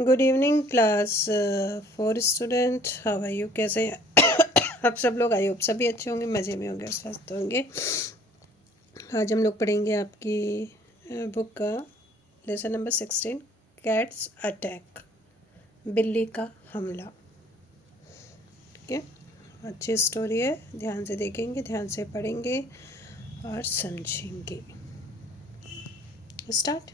Good evening class 4 student, how are you? कैसे आप सब लोग? आई होप सभी अच्छे होंगे, मज़े में होंगे, स्वस्थ होंगे। आज हम लोग पढ़ेंगे आपकी बुक का लेसन नंबर 16, कैट्स अटैक, बिल्ली का हमला। ठीक है, अच्छी स्टोरी है, ध्यान से देखेंगे, ध्यान से पढ़ेंगे और समझेंगे। Start.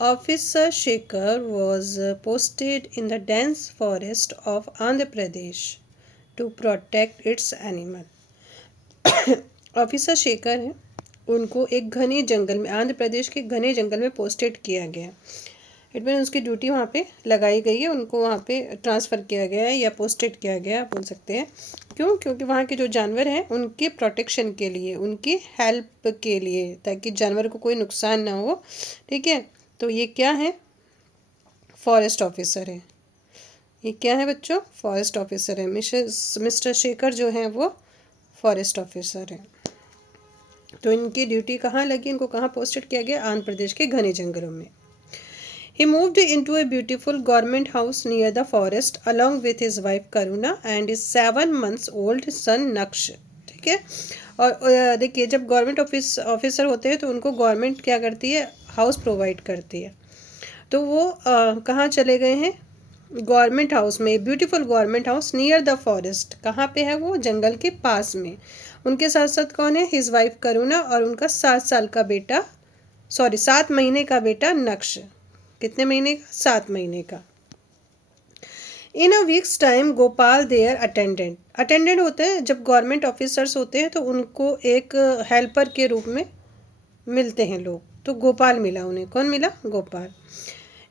Officer Shekhar was posted in the dense forest of Andhra Pradesh to protect its animal. Officer Shekhar हैं, उनको एक घने जंगल में, आंध्र प्रदेश के घने जंगल में पोस्टेड किया गया। इट मीन उसकी ड्यूटी वहाँ पे लगाई गई है, उनको वहाँ पे ट्रांसफ़र किया गया है या पोस्टेड किया गया है, बोल सकते हैं। क्यों? क्योंकि वहाँ के जो जानवर हैं उनके प्रोटेक्शन के लिए, उनकी हेल्प के लिए, ताकि जानवर को कोई नुकसान ना हो। ठीक है, तो ये क्या है? फॉरेस्ट ऑफिसर है। ये क्या है बच्चों? फॉरेस्ट ऑफिसर है। मिस्टर शेखर जो है वो फॉरेस्ट ऑफिसर है। तो इनकी ड्यूटी कहाँ लगी? इनको कहाँ पोस्टेड किया गया? आंध्र प्रदेश के घने जंगलों में। He moved into a beautiful government house near the forest along with his wife Karuna and his 7 months old son Naksh। ठीक है, और देखिए, जब गवर्नमेंट ऑफिसर होते हैं तो उनको गवर्नमेंट क्या करती है? हाउस प्रोवाइड करती है। तो वो कहाँ चले गए हैं? गवर्नमेंट हाउस में, beautiful government house near the forest. कहाँ पे है वो? जंगल के पास में। उनके साथ साथ कौन है? हिज वाइफ करुणा और उनका 7 महीने का बेटा नक्श। कितने महीने का? 7 महीने का। In a week's time Gopal their attendant होते हैं, जब गवर्नमेंट ऑफिसर्स होते हैं तो उनको एक हेल्पर के रूप में मिलते हैं लोग। तो गोपाल मिला उन्हें। कौन मिला? गोपाल।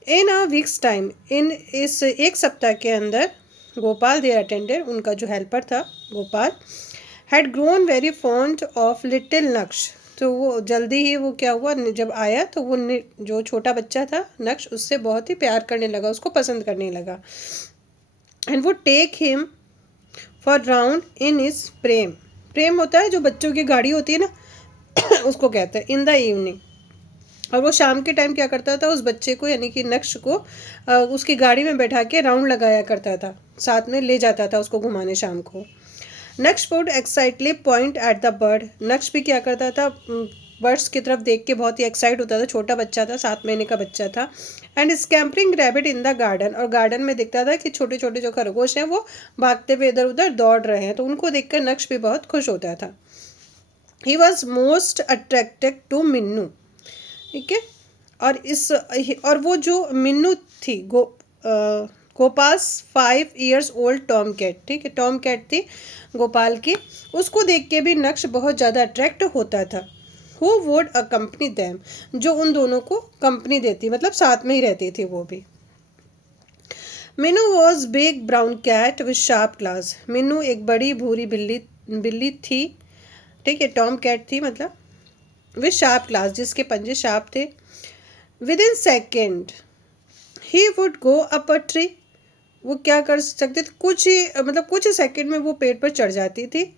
इन अ वीक्स टाइम, इस एक सप्ताह के अंदर गोपाल देयर अटेंडेंट, उनका जो हेल्पर था Gopal, had grown very fond of little नक्श। तो वो जल्दी ही वो क्या हुआ, जब आया तो वो जो छोटा बच्चा था नक्श, उससे बहुत ही प्यार करने लगा, उसको पसंद करने लगा। एंड वो take him for round in his pram. Pram होता है जो बच्चों की गाड़ी होती है ना, उसको कहते हैं। इन द इवनिंग, और वो शाम के टाइम क्या करता था? उस बच्चे को, यानी कि नक्श को, उसकी गाड़ी में बैठा के राउंड लगाया करता था, साथ में ले जाता था उसको घुमाने शाम को। Naksh would excitedly point at the bird. Naksh भी क्या करता था? बर्ड्स की तरफ देख के बहुत ही एक्साइट होता था। छोटा बच्चा था, 7 महीने का बच्चा था। And scampering rabbit in the garden, और गार्डन में दिखता था कि छोटे छोटे जो खरगोश हैं वो भागते हुए इधर उधर दौड़ रहे हैं, तो उनको देखकर नक्श भी बहुत खुश होता था। He was most attracted to Minnu. ठीक है, और वो जो मिन्नू थी, Gopal's 5 years old tom cat. ठीक है, टॉम कैट थी गोपाल की, उसको देख के भी नक्श बहुत ज़्यादा अट्रैक्ट होता था। हु वुड अकम्पनी दैम, जो उन दोनों को कंपनी देती, मतलब साथ में ही रहती थी वो भी। Meenu was big brown cat with sharp claws. Meenu एक बड़ी भूरी बिल्ली थी। ठीक है, टॉम कैट थी मतलब, विद शार्प क्लास, जिसके पंजे शार्प थे। With in second he would go up a tree. वो क्या कर सकते थे? कुछ ही सेकंड में वो पेड़ पर चढ़ जाती थी।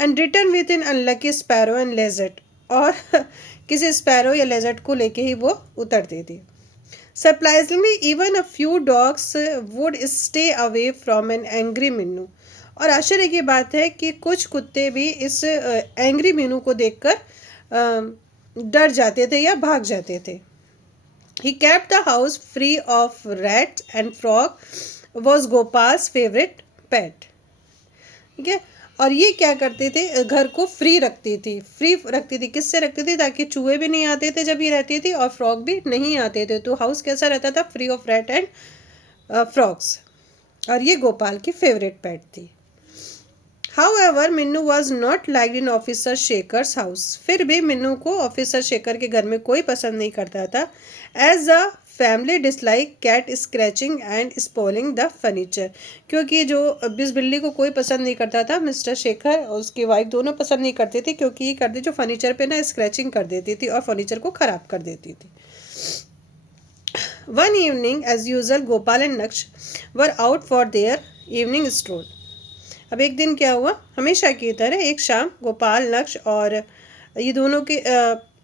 And return with an unlucky sparrow and lizard, और किसी स्पैरो या लेजर्ट को लेके ही वो उतरती थी। Surprisingly even a few dogs would stay away from an angry Meenu. और आश्चर्य की बात है कि कुछ कुत्ते भी इस एंग्री मीनू को देखकर डर जाते थे या भाग जाते थे। He kept the house free of rats and frog was Gopal's favorite pet। ठीक है, और ये क्या करते थे? घर को फ्री रखती थी। किससे रखती थी? ताकि चूहे भी नहीं आते थे जब ये रहती थी, और फ्रॉग भी नहीं आते थे। तो हाउस कैसा रहता था? Free of rat and frogs. और ये गोपाल की फेवरेट पेट थी। However Minnu was not like in officer Shekhar's house. फिर भी मिन्नू को ऑफिसर शेखर के घर में कोई पसंद नहीं करता था। As a family dislike cat scratching and spoiling the furniture. क्योंकि जो इस बिल्ली को कोई पसंद नहीं करता था, मिस्टर शेखर और उसकी वाइफ दोनों पसंद नहीं करते थे, क्योंकि ये करती जो फर्नीचर पे ना स्क्रैचिंग कर देती थी और फर्नीचर को ख़राब कर देती थी। One evening as usual Gopal and Naksh were out for their evening stroll. अब एक दिन क्या हुआ? हमेशा की तरह एक शाम गोपाल, नक्श और ये दोनों के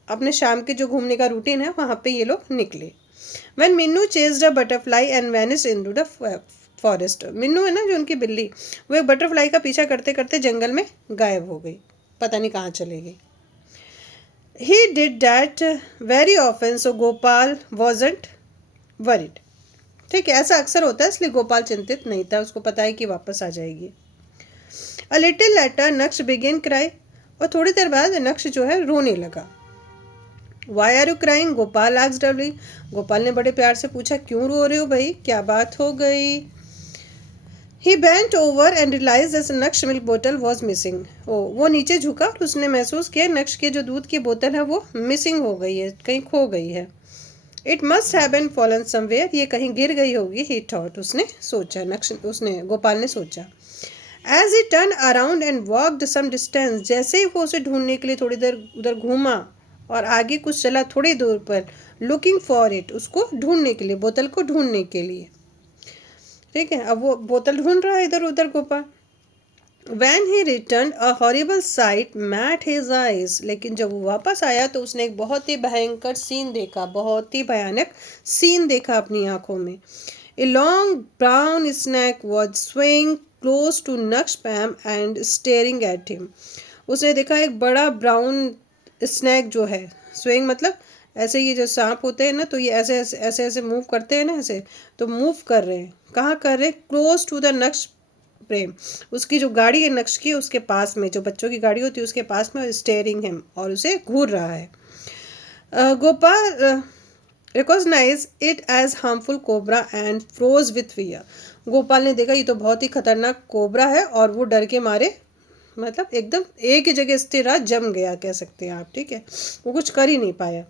अपने शाम के जो घूमने का रूटीन है वहाँ पे ये लोग निकले। When Meenu chased a butterfly and vanished into the forest. Meenu है ना जो उनकी बिल्ली, वो एक बटरफ्लाई का पीछा करते करते जंगल में गायब हो गई, पता नहीं कहाँ चली गई। He did that very often, so Gopal wasn't worried। ठीक है, ऐसा अक्सर होता है, इसलिए गोपाल चिंतित नहीं था, उसको पता है कि वापस आ जाएगी। A little later नक्श began cry, और थोड़ी देर बाद नक्श जो है रोने लगा। Why are you crying? Gopal asked lovely। Gopal ने बड़े प्यार से पूछा, क्यों रो रहे हो भाई, क्या बात हो गई? He bent over and realized that Naksh milk bottle was missing। वो नीचे झुका और उसने महसूस किया नक्श की जो दूध की बोतल है वो मिसिंग हो गई है, कहीं खो गई है। It must have been fallen somewhere। ये कहीं गिर गई होगी, he thought। उसने सोचा, गोपाल ने सोचा। As he turned around and walked some distance, जैसे ही वो उसे ढूंढने के लिए थोड़ी देर उधर घूमा और आगे कुछ चला थोड़ी दूर पर, looking for it, उसको ढूंढने के लिए, बोतल को ढूंढने के लिए। ठीक है, अब वो बोतल ढूंढ रहा है इधर उधर Gopal. When he returned, a horrible sight met his eyes। लेकिन जब वो वापस आया तो उसने एक बहुत ही भयंकर सीन देखा, बहुत ही भयानक सीन देखा अपनी आंखों में। A long brown snake was swaying close to Naksh Pam and staring at him। उसने देखा एक बड़ा ब्राउन स्नैक जो है, स्विंग मतलब ऐसे, ये जो सांप होते हैं ना, तो ये ऐसे ऐसे ऐसे ऐसे मूव करते हैं ना, ऐसे तो मूव कर रहे हैं। कहाँ कर रहे हैं? क्लोज टू द नक्श प्रेम, उसकी जो गाड़ी है नक्श की, उसके पास में, जो बच्चों की गाड़ी होती है उसके पास में, स्टेयरिंग हिम, और उसे घूर रहा है। Gopal recognize it as harmful cobra and froze with fear. Gopal ने देखा ये तो बहुत ही खतरनाक कोबरा है, और वो डर के मारे मतलब एकदम एक ही जगह स्थिर रहा, जम गया कह सकते हैं आप। ठीक है, वो कुछ कर ही नहीं पाया,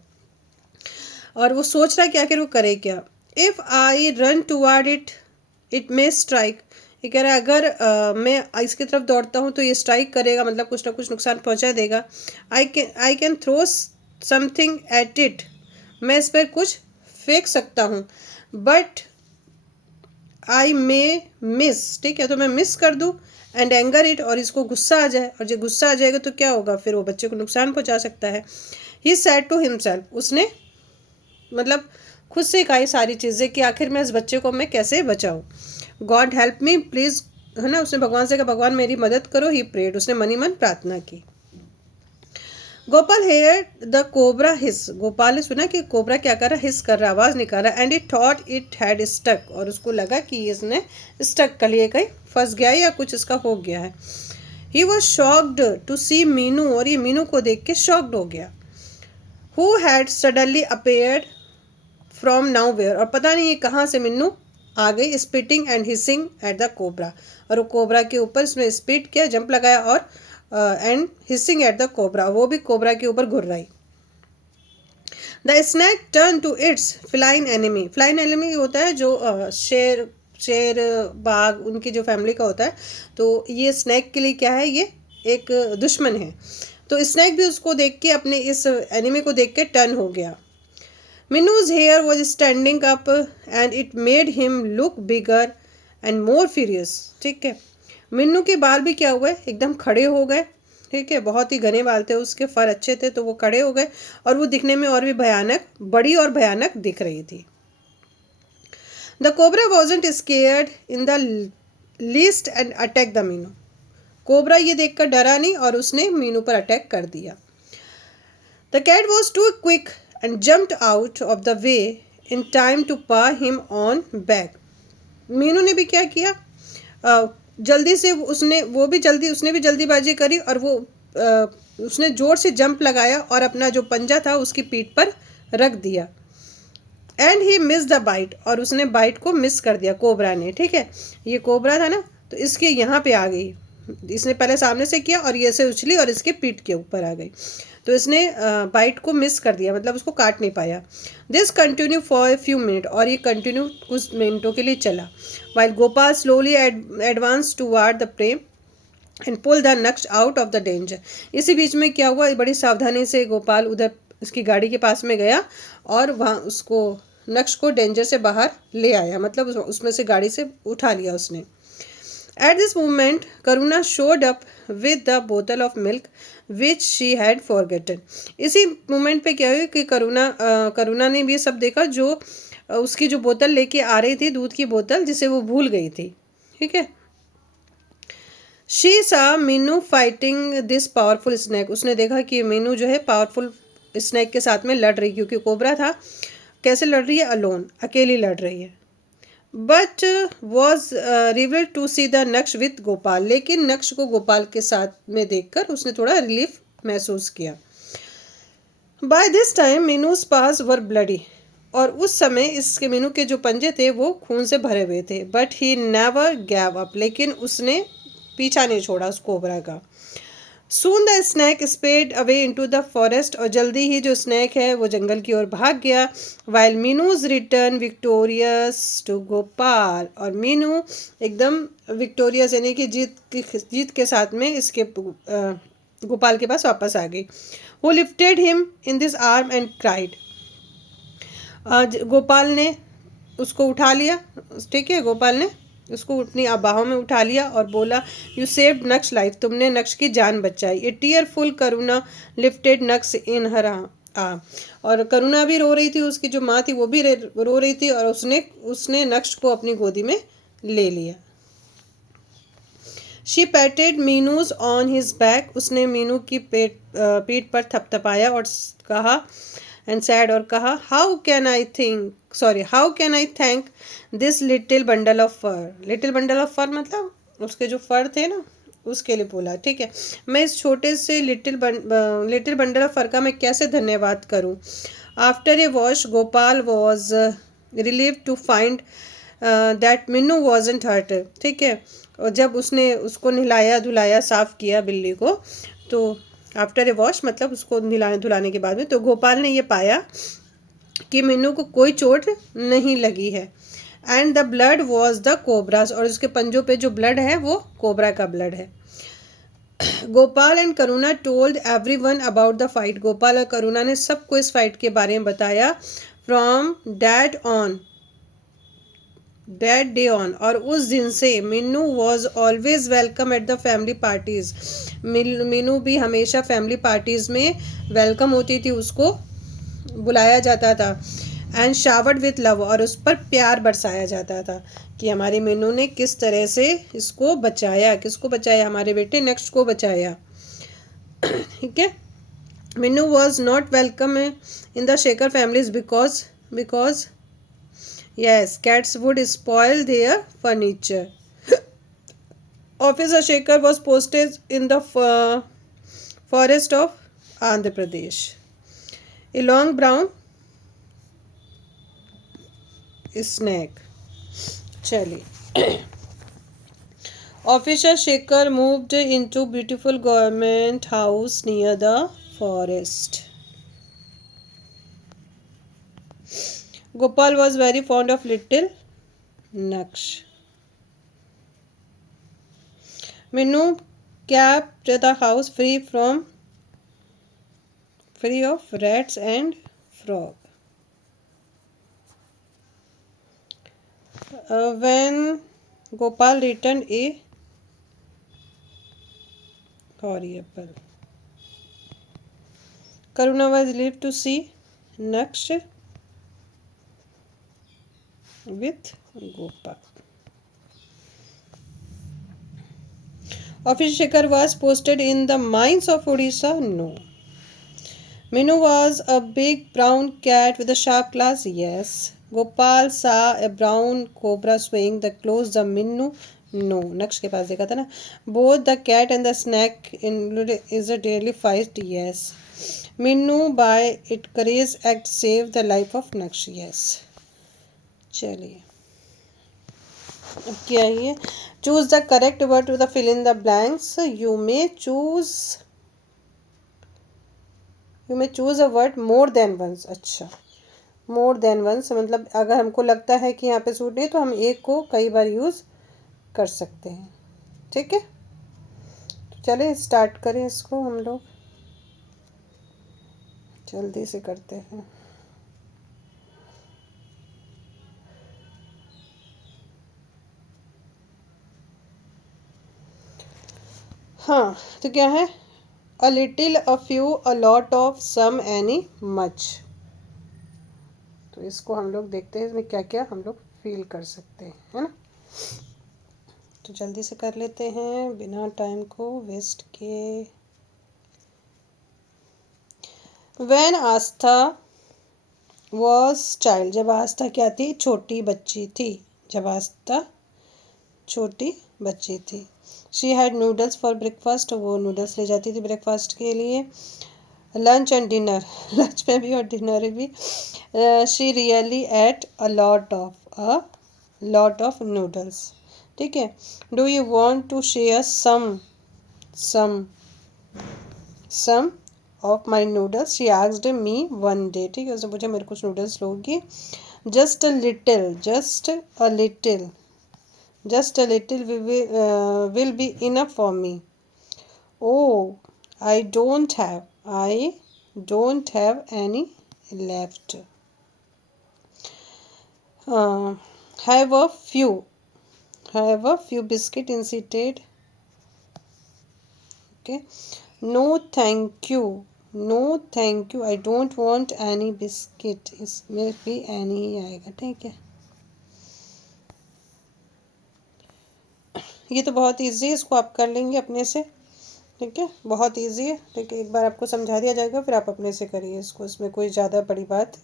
और वो सोच रहा है कि आखिर वो करे क्या। If I run toward it it may strike. ये कह रहा है अगर मैं इसकी तरफ दौड़ता हूँ तो ये स्ट्राइक करेगा, मतलब कुछ ना कुछ नुकसान पहुँचा देगा। I can throw something at it. मैं इस पर कुछ फेंक सकता हूँ, बट आई मे मिस। ठीक है, तो मैं मिस कर दूँ, एंड एंगर इट, और इसको गुस्सा आ जाए, और जब गुस्सा आ जाएगा तो क्या होगा, फिर वो बच्चे को नुकसान पहुँचा सकता है। ही सैड टू हिमसेल्फ। उसने मतलब खुद से कहा सारी चीज़ें कि आखिर मैं इस बच्चे को मैं कैसे बचाऊं। गॉड हेल्प मी प्लीज़, है ना, उसने भगवान से कहा भगवान मेरी मदद करो। ही प्रेड, उसने मनी मन प्रार्थना की। गोपाल हेयर द कोबरा हिस। गोपाल ने सुना कि कोबरा क्या कर रहा, हिस कर रहा, आवाज़ निकाल रहा। And it thought it had stuck, और उसको लगा कि इसने स्टक कर लिए, कहीं फंस गया या कुछ इसका हो गया है। He was shocked to see Meenu, और ये मीनू को देख के शॉक्ड हो गया। Who had suddenly appeared from nowhere, और पता नहीं ये कहाँ से मिन्नू आ गई, spitting and hissing at the cobra, और वो कोबरा के ऊपर इसने स्पिट किया, जंप लगाया, और and hissing at the cobra, वो भी कोबरा के ऊपर घुर रही। The snake turn to its feline enemy. Feline enemy होता है जो शेर बाघ उनकी जो फैमिली का होता है, तो ये स्नैक के लिए क्या है, ये एक दुश्मन है। तो स्नैक भी उसको देख के, अपने इस एनिमी को देख के टर्न हो गया। Minu's hair was standing up and it made him look bigger and more furious। ठीक है, मिन्नू के बाल भी क्या हुए, एकदम खड़े हो गए। ठीक है, बहुत ही घने बाल थे उसके, फर अच्छे थे, तो वो खड़े हो गए, और वो दिखने में और भी भयानक, बड़ी और भयानक दिख रही थी। The cobra wasn't scared in the least and attacked the Meenu. Cobra ये देखकर डरा नहीं, और उसने मीनू पर अटैक कर दिया। The cat was too quick and jumped out of the way in time to paw him on back। Meenu ने भी क्या किया, जल्दी से उसने भी जल्दीबाजी करी, और वो उसने जोर से जंप लगाया और अपना जो पंजा था उसकी पीठ पर रख दिया। And he miss the bite, और उसने बाइट को मिस कर दिया कोबरा ने। ठीक है, ये कोबरा था ना, तो इसके यहाँ पे आ गई, इसने पहले सामने से किया और ये से उछली और इसके पीठ के ऊपर आ गई, तो इसने बाइट को मिस कर दिया, मतलब उसको काट नहीं पाया। This continue for a few minute, और ये कंटिन्यू कुछ मिनटों के लिए चला। While Gopal slowly advance toward the prey and pull the नक्श आउट ऑफ द डेंजर। इसी बीच में क्या हुआ, बड़ी सावधानी से गोपाल उधर उसकी गाड़ी के पास में गया, और वहाँ उसको नक्श को डेंजर से बाहर ले आया, मतलब उसमें से गाड़ी से उठा लिया उसने। At this moment, Karuna showed up with the bottle of milk which she had forgotten। इसी मोमेंट पे क्या हुआ कि करुणा ने भी सब देखा, जो उसकी जो बोतल लेके आ रही थी, दूध की बोतल, जिसे वो भूल गई थी। ठीक है। She saw Meenu fighting this powerful snake, उसने देखा कि मीनू जो है पावरफुल स्नैक के साथ में लड़ रही, क्योंकि कोबरा था। कैसे लड़ रही है? अलोन, अकेली लड़ रही है। But was relieved to see the नक्श विथ गोपाल, लेकिन नक्श को गोपाल के साथ में देखकर उसने थोड़ा रिलीफ महसूस किया। By this time Minnu's paws were bloody, और उस समय इसके मीनू के जो पंजे थे वो खून से भरे हुए थे। But he never gave up, लेकिन उसने पीछा नहीं छोड़ा उस कोबरा का। Soon the snake sped away into the forest, और जल्दी ही जो स्नैक है वो जंगल की ओर भाग गया। While Minnu's return victorious to Gopal, और मीनू एकदम विक्टोरियस यानी कि जीत के साथ में इसके गोपाल के पास वापस आ गई। Who lifted him in this arm and cried, Gopal ने उसको उठा लिया। ठीक है, गोपाल ने उसको अपनी बाहों में उठा लिया और बोला, यू सेव्ड नक्श लाइफ, तुमने नक्श की जान बचाई। ए टीयरफुल करुणा लिफ्टेड नक्श इन हर आ, और करुणा भी रो रही थी, उसकी जो माँ थी वो भी रो रही थी, और उसने नक्श को अपनी गोदी में ले लिया। She patted Minnu's on his back, उसने मीनू की पीठ पर थपथपाया और कहा एंड सैड, और कहा, how can I thank this little bundle of fur. Little bundle of fur मतलब उसके जो फर थे ना, उसके लिए बोला। ठीक है, मैं इस छोटे से लिटिल बंडल ऑफ फर का मैं कैसे धन्यवाद करूं। After a wash Gopal was relieved to find that Meenu wasn't hurt. ठीक है, और जब उसने उसको नहलाया धुलाया साफ़ किया बिल्ली को, तो आफ्टर ए वॉश मतलब उसको नहलाने धुलाने के बाद में, तो गोपाल ने ये पाया कि मीनू को कोई चोट नहीं लगी है। And the blood was the cobras, और उसके पंजों पे जो ब्लड है वो कोबरा का ब्लड है। Gopal and Karuna told everyone about the fight, Gopal और करुणा ने सबको इस फाइट के बारे में बताया। फ्रॉम दैट डे ऑन, और उस दिन से Meenu was always welcome at the family parties, Meenu भी हमेशा फैमिली पार्टीज में वेलकम होती थी, उसको बुलाया जाता था। एंड शावर्ड विथ लव, और उस पर प्यार बरसाया जाता था कि हमारी मीनू ने किस तरह से इसको बचाया, किसको बचाया, हमारे बेटे नेक्स्ट को बचाया। ठीक है, Meenu was not welcome in the Shekhar families because yes, cats would spoil their furniture. Officer Shekhar was posted in the forest of Andhra Pradesh. A long brown snake. चलिए, Officer Shekhar moved into beautiful government house near the forest. Gopal was very fond of little Naksh. Minu kept the house free of rats and frog. When Gopal returned a horrible, Karuna was relieved to see Naksh with Gopal. Officer Shekhar was posted in the mines of Odisha? No. Minu was a big brown cat with a sharp claws? Yes. Gopal saw a brown cobra swaying the clothes the Minu? No. नक्श के पास देखा था ना. Both the cat and the snake is a daily fight? Yes. Minu by its courage act saved the life of Naksh? Yes. चलिए, अब क्या है, choose the correct word to the fill in the blanks. You may choose a word more than once. अच्छा, more than once मतलब अगर हमको लगता है कि यहाँ पे सूट नहीं तो हम एक को कई बार यूज़ कर सकते हैं। ठीक है, तो चलिए स्टार्ट करें इसको, हम लोग जल्दी से करते हैं। हाँ, तो क्या है, a little, a few, a lot of, some, any, much. तो इसको हम लोग देखते हैं इसमें क्या क्या हम लोग फील कर सकते हैं, है ना। तो जल्दी से कर लेते हैं बिना टाइम को वेस्ट किए। व्हेन आस्था वॉज चाइल्ड, जब आस्था क्या थी, छोटी बच्ची थी, जब आस्था छोटी बच्ची थी। She had noodles for breakfast, वो नूडल्स ले जाती थी ब्रेकफास्ट के लिए। लंच एंड डिनर, लंच में भी और डिनर में भी। She really ate a lot of noodles. ठीक है। Do you want to share some of my noodles, she asked me one day. ठीक है, उसने मुझे मेरे कुछ नूडल्स लोगी। Just a little, just a little will be enough for me. Oh, I don't have any left. Uh, have a few biscuit instead. Okay. No thank you, I don't want any biscuit. इसमें भी any ही आएगा। ठीक है, ये तो बहुत easy है, इसको आप कर लेंगे अपने से। ठीक है, बहुत इजी है। ठीक है, एक बार आपको समझा दिया जाएगा, फिर आप अपने से करिए इसको, इसमें कोई ज़्यादा बड़ी बात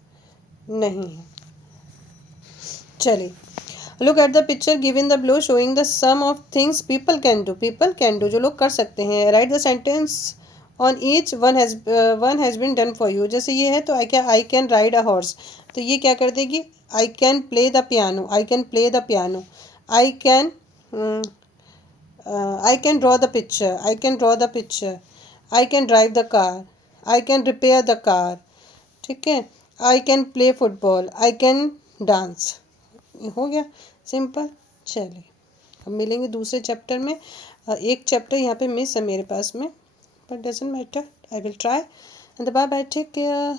नहीं है। चलिए, look at the picture given the below showing the some of things people can do, जो लोग कर सकते हैं। Write the sentence on each, one has been done for you. जैसे ये है तो I can ride a horse, तो ये क्या कर देगी, I can play the piano, I can I can draw the picture, I can drive the car, I can repair the car। ठीक है, I can play football, I can dance। हो गया simple. चलिए, अब मिलेंगे दूसरे चैप्टर में। एक चैप्टर यहाँ पे मिस है मेरे पास में, but doesn't matter, I will try. And bye bye, take care.